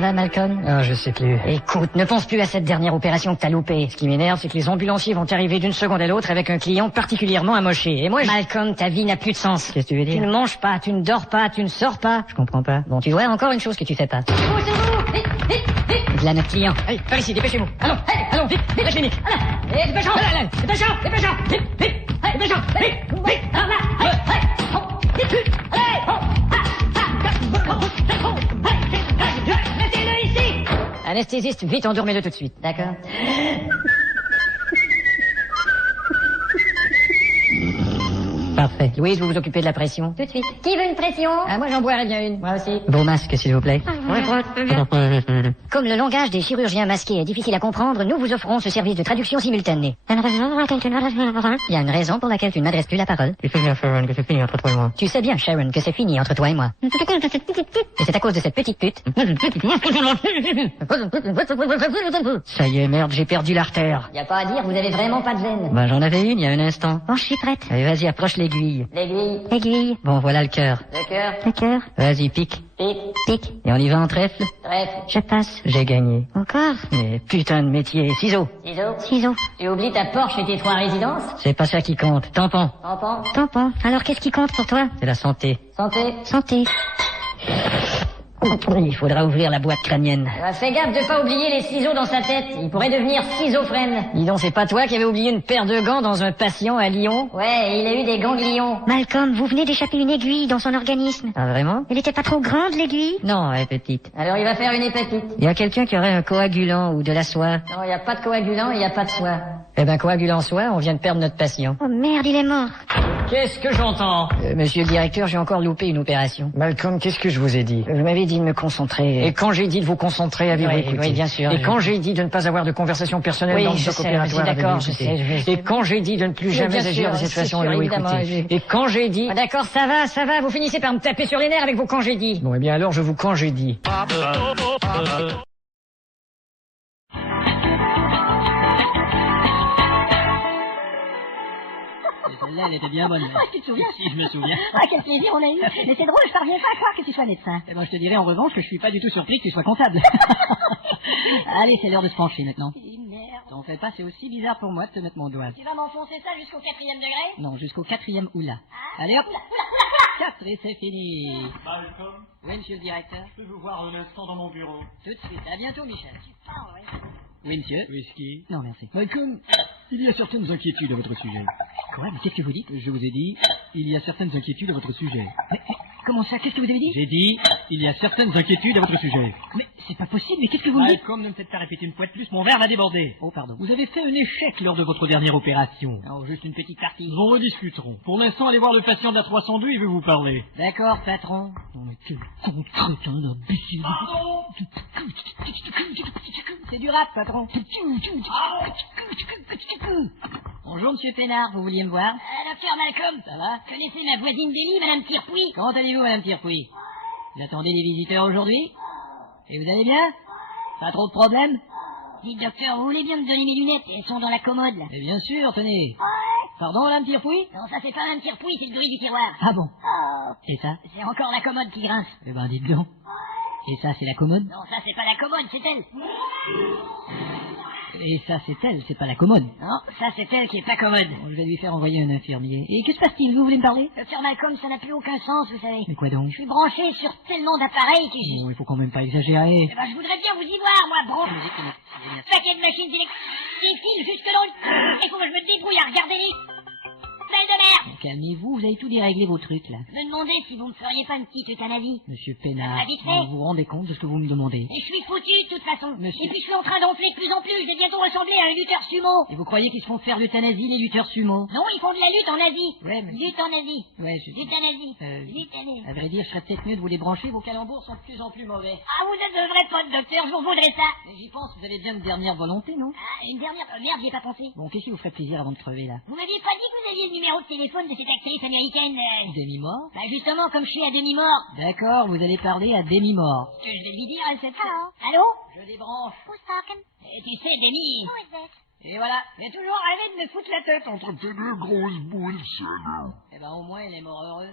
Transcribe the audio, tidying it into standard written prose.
va, Malcolm? Ah, je sais plus. Écoute, ne pense plus à cette dernière opération que t'as loupée. Ce qui m'énerve, c'est que les ambulanciers vont arriver d'une seconde à l'autre avec un client particulièrement amoché. Et moi, Malcolm, ta vie n'a plus de sens. Qu'est-ce que tu veux dire? Tu ne manges pas, tu ne dors pas, tu ne sors pas. Je comprends pas. Bon, tu vois, encore une chose que tu fais pas. Poussez-vous! Vite, vite, vite! Là, notre client. Allez, par ici, dépêchez-vous. Allons, allons, vite, vite, la clinique. Allez, dépêchons! Dépêchons, dépêchons! Vite, vite! Dépêchons! Vite, vite! Alors là! Vite, vite! Allez! Mettez-le ici! Anesthésiste, vite, endormez-le tout de suite. D'accord. Parfait. Louise, vous vous occupez de la pression? Tout de suite. Qui veut une pression? Ah, moi j'en boirais bien une. Moi aussi. Vos masques, s'il vous plaît. Comme le langage des chirurgiens masqués est difficile à comprendre, nous vous offrons ce service de traduction simultanée. Il y a une raison pour laquelle tu ne m'adresses plus la parole. Tu sais bien, Sharon, que c'est fini entre toi et moi. Tu sais bien, Sharon, que c'est fini entre toi et moi. Et c'est à cause de cette petite pute. Ça y est, merde, j'ai perdu l'artère. Y a pas à dire, vous avez vraiment pas de veine. Ben, j'en avais une il y a un instant. Bon, je suis prête. Allez, vas-y, approche l'aiguille. L'aiguille, Aiguille. Bon, voilà le cœur. le cœur, Le cœur. Vas-y, pique. pique, Pique. Et on y va en trèfle? trèfle, Je passe. J'ai gagné. Encore. Mais putain de métier. Ciseaux. ciseaux. Ciseaux. Tu oublies ta Porsche et tes 3 résidences? C'est pas ça qui compte. Tampon. Tampon, Tampon. Alors qu'est-ce qui compte pour toi? C'est la santé. santé. Santé. Il faudra ouvrir la boîte crânienne. Fais gaffe de pas oublier les ciseaux dans sa tête. Il pourrait devenir schizophrène. Dis donc, c'est pas toi qui avais oublié une paire de gants dans un patient à Lyon? Ouais, il a eu des ganglions. Malcolm, vous venez d'échapper une aiguille dans son organisme. Ah, vraiment? Elle était pas trop grande, l'aiguille? Non, elle est petite. Alors il va faire une hépatite. Il y a quelqu'un qui aurait un coagulant ou de la soie. Non, il n'y a pas de coagulant, il n'y a pas de soie. Eh ben, coagulant soie, on vient de perdre notre patient. Oh merde, il est mort. Qu'est-ce que j'entends? Monsieur le directeur, j'ai encore loupé une opération. Malcolm, qu'est-ce que je vous ai dit? Vous m'avez dit de me concentrer. Et quand j'ai dit de vous concentrer, avez-vous Oui, écouté? oui, bien sûr. Et quand j'ai dit de ne pas avoir de conversation personnelle Oui, dans le je bloc sais, opératoire, vas-y, d'accord, avez-vous je écouté? sais, je vais- Et quand j'ai dit de ne plus Oui, jamais bien agir sûr, de cette c'est façon, sûr, avez-vous évidemment, écouté? j'ai- Et quand j'ai dit... Ah, d'accord, ça va, vous finissez par me taper sur les nerfs avec vos congédies. Bon, eh bien alors je vous congédie. Celle-là, elle était bien bonne. Ah, tu te souviens? Si, je me souviens. Ah, quel plaisir on a eu. Mais c'est drôle, je parviens pas à croire que tu sois médecin. Eh ben, je te dirais en revanche que je suis pas du tout surpris que tu sois comptable. Allez, c'est l'heure de se pencher maintenant. Merde. T'en fais pas, c'est aussi bizarre pour moi de te mettre mon doigt. Tu vas m'enfoncer ça jusqu'au 4e degré? Non, jusqu'au 4e oula. Allez hop. 4 et c'est fini. Malcolm, Oui, monsieur le directeur. je peux vous voir un instant dans mon bureau. Tout de suite. À bientôt, Michel. Ah, Oui, monsieur. Whisky. Non, merci. Malcolm, il y a certaines inquiétudes à votre sujet. Quoi? Mais qu'est-ce que vous dites? Je vous ai dit, il y a certaines inquiétudes à votre sujet. Mais comment ça? Qu'est-ce que vous avez dit? J'ai dit, il y a certaines inquiétudes à votre sujet. Mais c'est pas possible. Mais qu'est-ce que vous me dites? Malcolm, ne me faites pas répéter une fois de plus, mon verre va déborder. Oh, pardon. Vous avez fait un échec lors de votre dernière opération. Oh, juste une petite partie. Nous en rediscuterons. Pour l'instant, allez voir le patient de la 302, il veut vous parler. D'accord, patron. Non mais quel con de crétin d'imbécile. C'est du rap, patron. Bonjour, monsieur Pénard, vous vouliez me voir? Docteur Malcolm, Ça va? connaissez ma voisine d'Élie, Madame Tirepouy? Comment allez-vous, madame Tirepouy? Vous attendez des visiteurs aujourd'hui? Et vous allez bien? Pas trop de problèmes? Dites, docteur, vous voulez bien me donner mes lunettes? Elles sont dans la commode, là. Eh bien sûr, tenez. Pardon, madame Tirepouy? Non, ça c'est pas Madame Tirepouy, c'est le bruit du tiroir. Ah bon? Oh, Et ça? c'est encore la commode qui grince. Eh ben, dites donc. Et ça, c'est la commode? Non, ça c'est pas la commode, c'est elle. Et ça, c'est elle, c'est pas la commode. Non, ça c'est elle qui est pas commode. Bon, je vais lui faire envoyer un infirmier. Et que se passe-t-il? Vous voulez me parler? Docteur Malcolm, ça n'a plus aucun sens, vous savez. Mais quoi donc? Je suis branché sur tellement d'appareils que je... Bon, il faut quand même pas exagérer. Eh ben, je voudrais bien vous y voir, moi, branché. Paquet de machines électriques, des fils jusque dans le... Il faut que je me débrouille à regarder les... Belle de merde. Bon, calmez-vous, vous avez tout déréglé vos trucs, là. Je me demandais si vous me feriez pas une petite euthanasie. Monsieur Pénard, Ah, vite fait. vous vous rendez compte de ce que vous me demandez? Et je suis foutu, de toute façon. Monsieur- Et puis je suis en train d'enfler de plus en plus. Je vais bientôt ressembler à un lutteur sumo. Et vous croyez qu'ils se font faire l'euthanasie, les lutteurs sumo? Non, ils font de la lutte en Asie. Ouais, mais... Lutte en Asie. Ouais, je... L'euthanasie. Euh, L'euthanasie. À vrai dire, je serais peut-être mieux de vous les brancher, vos calembours sont de plus en plus mauvais. Ah, vous êtes de vrais potes, docteur. Je vous voudrais ça. Mais j'y pense, vous avez bien une dernière volonté, non? Ah, une dernière... merde, j'y ai pas pensé. Bon, qu'est-ce qui vous ferait plaisir avant de crever, là? Vous m'aviez pas dit que vous aviez le numéro de téléphone de cette actrice américaine Demi-mort? Bah justement, comme je suis à demi-mort. D'accord, vous allez parler à demi-mort. Ce que je vais lui dire, elle sait pas. Allô? Je débranche. Who's talking? Et tu sais, Denis... Who is it? Et voilà. J'ai toujours rêvé de me foutre la tête entre... Eh ben, au moins, il est mort heureux.